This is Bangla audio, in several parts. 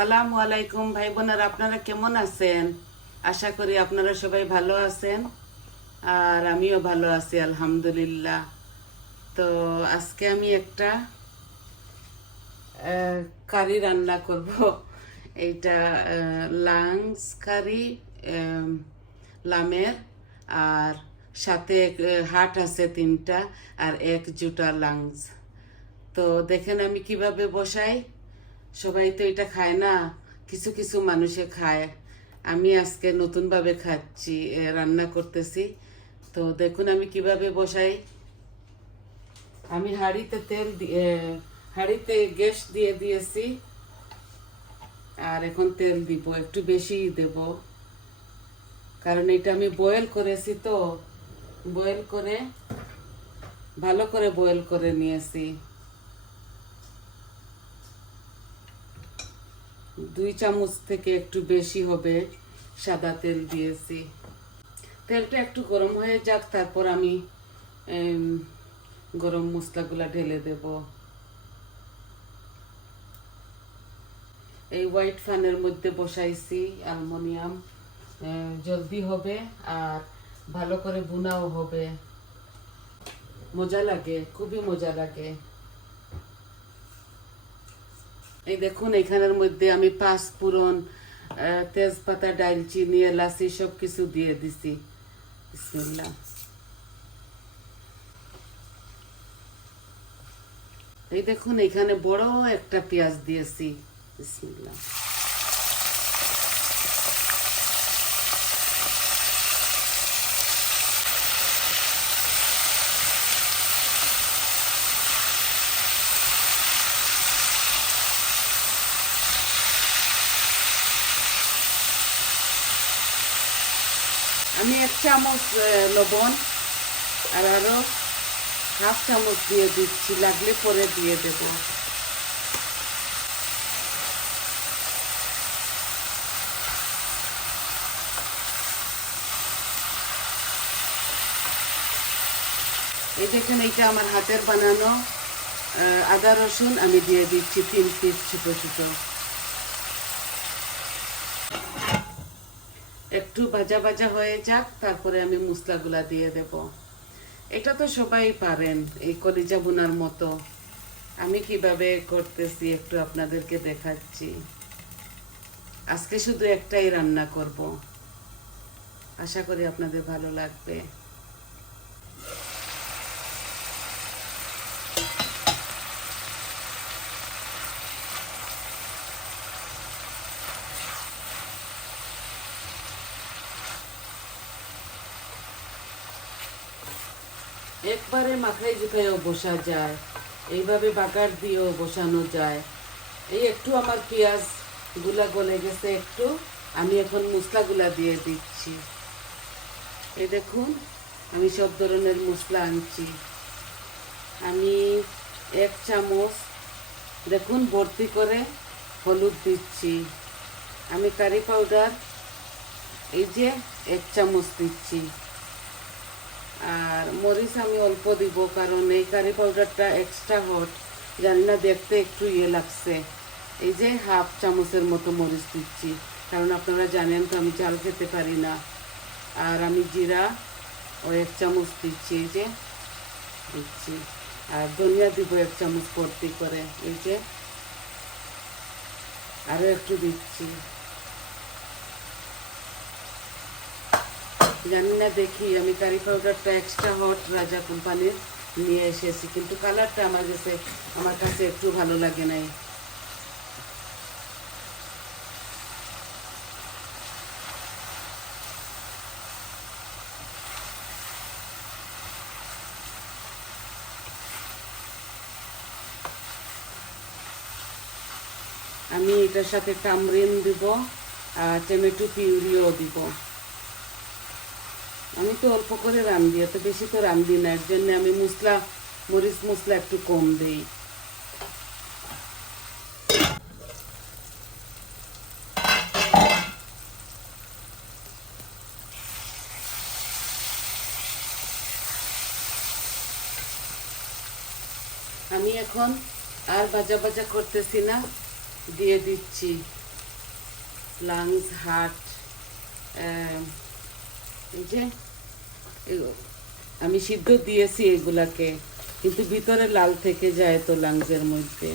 আসসালামু আলাইকুম ভাই বোনেরা, আপনারা কেমন আছেন? আশা করি আপনারা সবাই ভালো আছেন আর আমিও ভালো আছি আলহামদুলিল্লাহ। তো আজকে আমি একটা কারি রান্না করব। এইটা লাংস কারি, লামের, আর সাথে হাট আছে 3টা আর 1 জুটা লাংস। তো দেখেন আমি কিভাবে বসাই। সবাই তো এটা খায় না, কিছু কিছু মানুষে খায়। আমি আজকে নতুনভাবে খাচ্ছি, রান্না করতেছি। তো দেখুন আমি কিভাবে বসাই। আমি হাঁড়িতে গ্যাস দিয়ে দিয়েছি, আর এখন তেল দিব, একটু বেশি দেব, কারণ এটা আমি বয়েল করেছি। তো বয়েল করে ভালো করে বয়েল করে নিয়েছি। 2 চামচ থেকে একটু বেশি হবে সাদা তেল দিয়েছি। তেলটা একটু গরম হয়ে যাক, তারপর আমি গরম মশলাগুলা ঢেলে দেব। এই হোয়াইট ফানের মধ্যে বসাইছি অ্যালুমিনিয়াম, জলদি হবে আর ভালো করে বুনাও হবে। মজা লাগে, খুবই মজা লাগে। এই দেখুন এখানের মধ্যে আমি 5 ফোড়ন, তেজপাতা, ডালচিনি, এলাচি সব কিছু দিয়ে দিছি। বিসমিল্লাহ। এই দেখুন এখানে বড় একটা পেঁয়াজ দিয়েছি। বিসমিল্লাহ। আমি 1 চামচ লবণ আর আরো হাফ চামচ দিয়ে দিচ্ছি, লাগলে পরে দিয়ে দেব। এই দেখেন এইটা আমার হাতের বানানো আদা রসুন আমি দিয়ে দিচ্ছি 3 পিস ছোট ছোট। একটু ভাজা ভাজা হয়ে যাক, তারপরে আমি মশলাগুলা দিয়ে দেব। এটা তো সবাই পারেন, এই কলিজা বোনার মতো। আমি কিভাবে করতেছি একটু আপনাদেরকে দেখাচ্ছি। আজকে শুধু একটাই রান্না করব, আশা করি আপনাদের ভালো লাগবে। একবারে মাথায় জুতায়ও বসা যায়, এইভাবে বাগার দিয়েও বসানো যায়। এই একটু আমার পেঁয়াজ গুলা গলে গেছে একটু, আমি এখন মশলাগুলা দিয়ে দিচ্ছি। এই দেখুন আমি সব ধরনের মশলা আনছি। আমি 1 চামচ দেখুন ভর্তি করে হলুদ দিচ্ছি। আমি কারি পাউডার এই যে 1 চামচ দিচ্ছি। আর মরিচ আমি অল্প দিব, কারণ এই কারি পাউডারটা এক্সট্রা হট, জানি না দেখতে একটু লাগছে। এই যে হাফ চামচের মতো মরিচ দিচ্ছি, কারণ আপনারা জানেন তো আমি ঝাল খেতে পারি না। আর আমি জিরা 1 চামচ দিচ্ছি, এই যে দিচ্ছি। আর ধনিয়া দিব 1 চামচ ভর্তি করে, এই যে আরও একটু দিচ্ছি। জানি না, দেখি আমি কারি পাউডারটা এক্সট্রা হট রাজা কোম্পানির নিয়ে এসেছি, কিন্তু কালারটা আমার কাছে একটু ভালো লাগে নাই। আমি এটার সাথে টামরিন দিব আর টমেটো পিউরিও দিব। আমি তো অল্প করে রান্ধি, এত বেশি তো রান্ধি না, এর জন্য আমি মরিচ মশলা একটু কম দেই। আমি এখন আর ভাজা ভাজা করতেছি না, দিয়ে দিচ্ছি লাংস, হার্ট, এই যে আমি সিদ্ধ দিয়েছি এগুলাকে, কিন্তু ভিতরে লাল থেকে যায় তো লাংসের মধ্যে।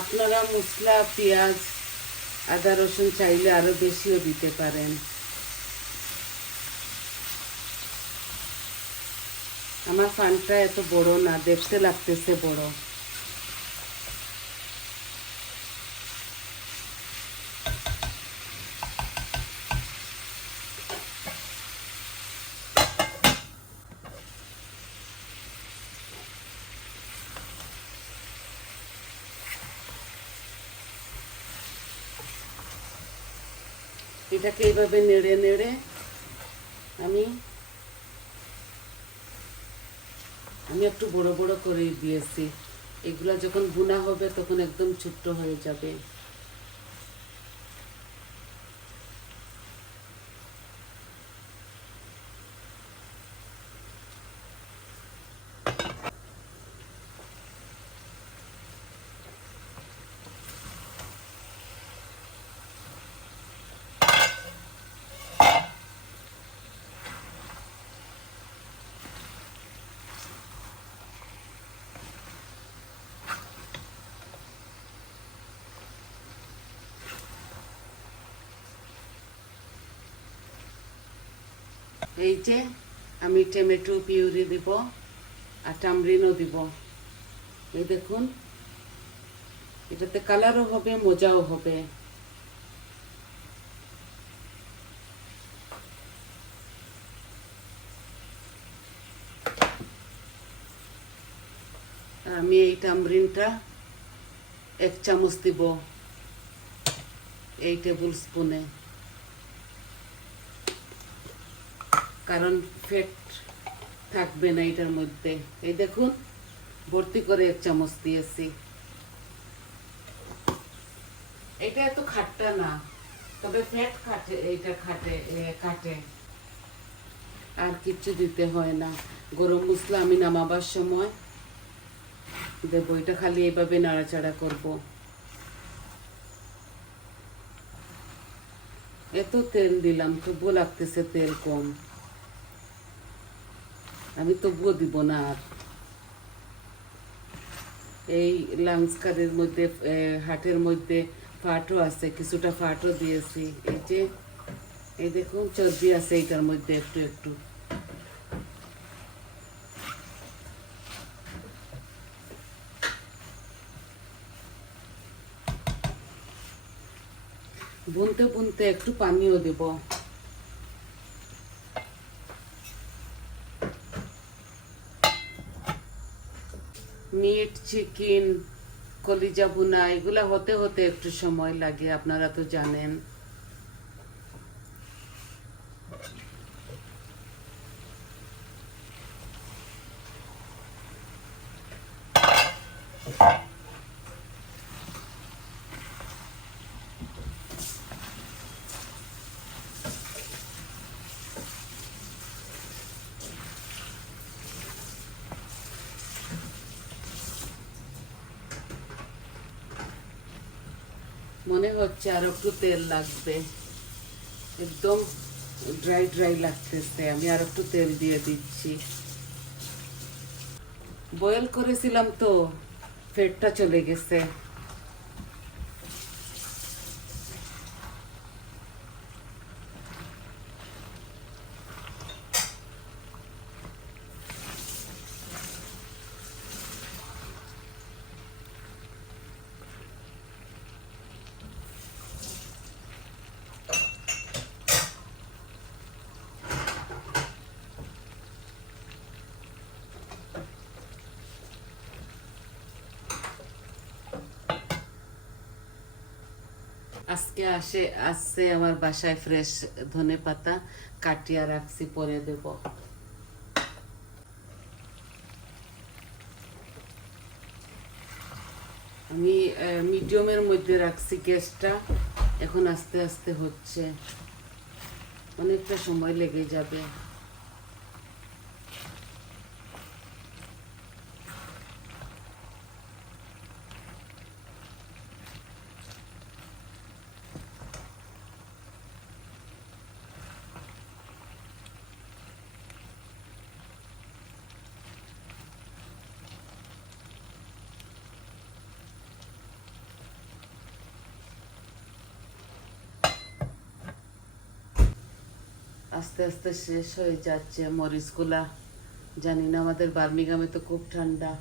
আপনারা মশলা, পেঁয়াজ, আদা, রসুন চাইলে আরো বেশিও দিতে পারেন। আমার ফানটা এত বড় না, দেখতে লাগতেছে বড়। এটাকে এইভাবে নেড়ে নেড়ে আমি একটু বড় বড় করে দিয়েছি। এগুলা যখন ভুনা হবে তখন একদম ছোট্ট হয়ে যাবে। এই যে আমি টমেটো পিউরি দিব আর টামরিনও দিব। এই দেখুন, এটাতে কালারও হবে, মজাও হবে। আমি এই টামরিনটা 1 চামচ দিব, এই টেবিল স্পুনে, কারণ ফ্যাট থাকবে না এটার মধ্যে। এই দেখুন, ভর্তি করে 1 চামচ দিয়েছি। এটা এত খাট্টা না, তবে ফ্যাট কাটে। আর কিছু দিতে হয় না। গরম মশলা আমি নামাবার সময় দেবো। এটা খালি এইভাবে নাড়াচাড়া করব। এত তেল দিলাম, তবুও লাগতেছে তেল কম। আমি তবুও দিব না আর। এই লাংস কারের মধ্যে, হাটের মধ্যে ফাটও আছে, কিছুটা ফাটও দিয়েছি। এই যে এই দেখুন, চর্বি আছে এইটার মধ্যে একটু একটু। বুনতে বুনতে একটু পানিও দেব। মিট, চিকেন, কলিজা ভুনা এগুলা হতে হতে একটু সময় লাগে, আপনারা তো জানেন। মনে হচ্ছে আর একটু তেল লাগবে, একদম ড্রাই ড্রাই লাগতেছে। আমি আর একটু তেল দিয়ে দিচ্ছি। বয়েল করেছিলাম তো, ফ্যাটটা চলে গেছে। আজকে আসছে আমার বাসায় ফ্রেশ ধনে পাতা, কাটিয়া রাখছি, পরে দেব। আমি মিডিয়ামের মধ্যে রাখছি গ্যাসটা, এখন আস্তে আস্তে হচ্ছে, অনেকটা সময় লেগে যাবে। আস্তে আস্তে শেষ হয়ে যাচ্ছে মরিচগুলা। জানি না, আমাদের বার্মিংহামে তো খুব ঠান্ডা।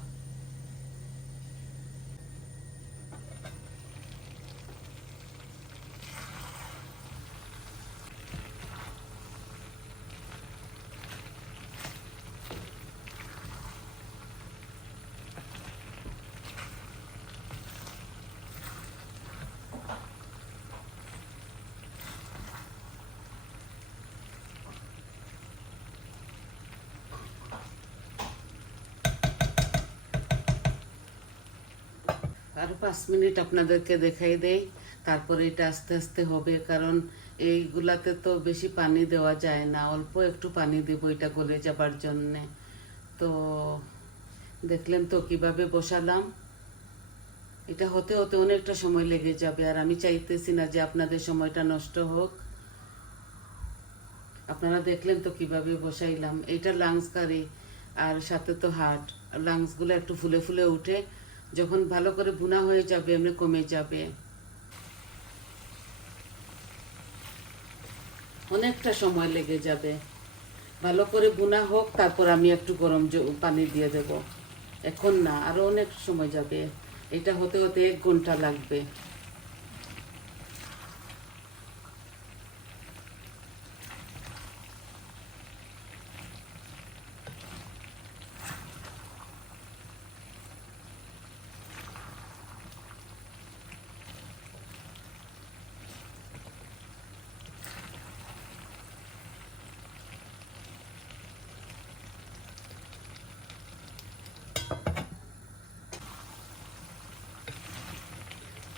আরো 5 মিনিট আপনাদেরকে দেখাই দেই, তারপরে এটা আস্তে আস্তে হবে, কারণ এইগুলাতে তো বেশি পানি দেওয়া যায় না, অল্প একটু পানি দেব এটা গলে যাবার জন্যে। তো দেখলেন তো কিভাবে বসালাম। এটা হতে হতে অনেকটা সময় লেগে যাবে, আর আমি চাইতেছি না যে আপনাদের সময়টা নষ্ট হোক। আপনারা দেখলেন তো কিভাবে বসাইলাম। এটা লাংস কারি, আর সাথে তো হার্ট। লাংসগুলো একটু ফুলে ফুলে উঠে, যখন ভালো করে ভুনা হয়ে যাবে এমনি কমে যাবে। অনেকটা সময় লেগে যাবে, ভালো করে ভুনা হোক, তারপর আমি একটু গরম পানি দিয়ে দেব। এখন না, আরো অনেক সময় যাবে, এটা হতে হতে 1 ঘন্টা লাগবে।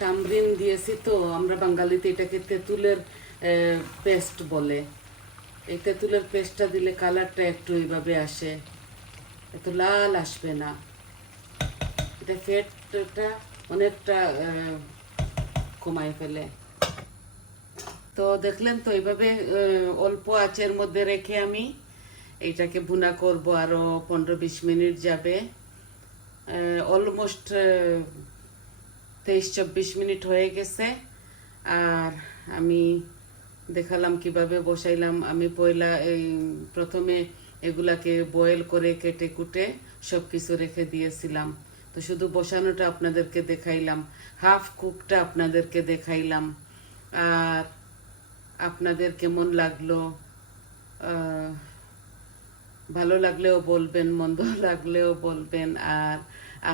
তামরিন দিয়েছি তো, আমরা বাঙালিতে এটাকে তেঁতুলের পেস্ট বলে। এই তেঁতুলের পেস্টটা দিলে কালারটা একটু এইভাবে আসে, এত লাল আসবে না। এটা ফ্যাটটা অনেকটা কমায় ফেলে। তো দেখলেন তো, এইভাবে অল্প আঁচের মধ্যে রেখে আমি এইটাকে ভুনা করব, আরো 15-20 মিনিট যাবে। অলমোস্ট 23-24 মিনিট হয়ে গেছে। আর আমি দেখালাম কিভাবে বসাইলাম। আমি প্রথমে এগুলাকে বয়েল করে কেটে কুটে সব কিছু রেখে দিয়েছিলাম। তো শুধু বসানোটা আপনাদেরকে দেখাইলাম, হাফ কুকটা আপনাদেরকে দেখাইলাম। আর আপনাদের কেমন লাগলো, ভালো লাগলেও বলবেন, মন্দ লাগলেও বলবেন। আর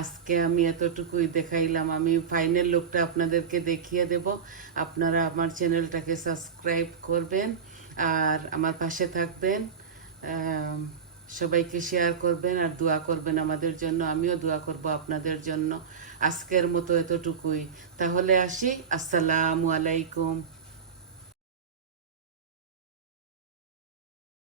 আজকে আমি এতটুকুই দেখাইলাম, আমি ফাইনাল লুকটা আপনাদেরকে দেখিয়ে দেব। আপনারা আমার চ্যানেলটাকে সাবস্ক্রাইব করবেন আর আমার পাশে থাকবেন, সবাইকে শেয়ার করবেন আর দোয়া করবেন আমাদের জন্য। আমিও দোয়া করব আপনাদের জন্য। আজকের মতো এতটুকুই, তাহলে আসি। আসসালামু আলাইকুম।